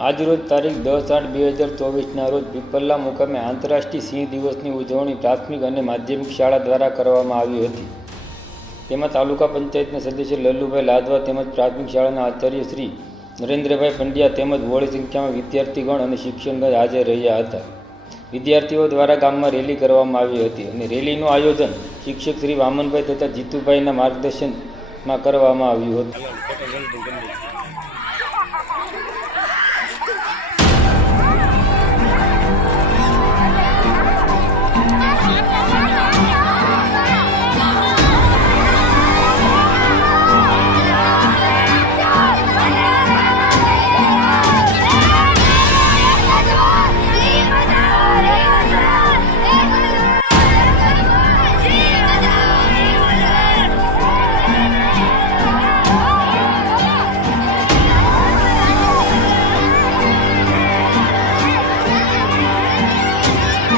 આજરોજ તારીખ દસ આઠ બે હજાર ચોવીસના રોજ પીપલ્લા મુકામે આંતરરાષ્ટ્રીય સિંહ દિવસની ઉજવણી પ્રાથમિક અને માધ્યમિક શાળા દ્વારા કરવામાં આવી હતી. તેમાં તાલુકા પંચાયતના સદસ્ય લલ્લુભાઈ લાદવા તેમજ પ્રાથમિક શાળાના આચાર્ય શ્રી નરેન્દ્રભાઈ પંડ્યા તેમજ બહોળી સંખ્યામાં વિદ્યાર્થીગણ અને શિક્ષકગણ હાજર રહ્યા હતા. વિદ્યાર્થીઓ દ્વારા ગામમાં રેલી કરવામાં આવી હતી અને રેલીનું આયોજન શિક્ષક શ્રી વામનભાઈ તથા જીતુભાઈના માર્ગદર્શનમાં કરવામાં આવ્યું હતું.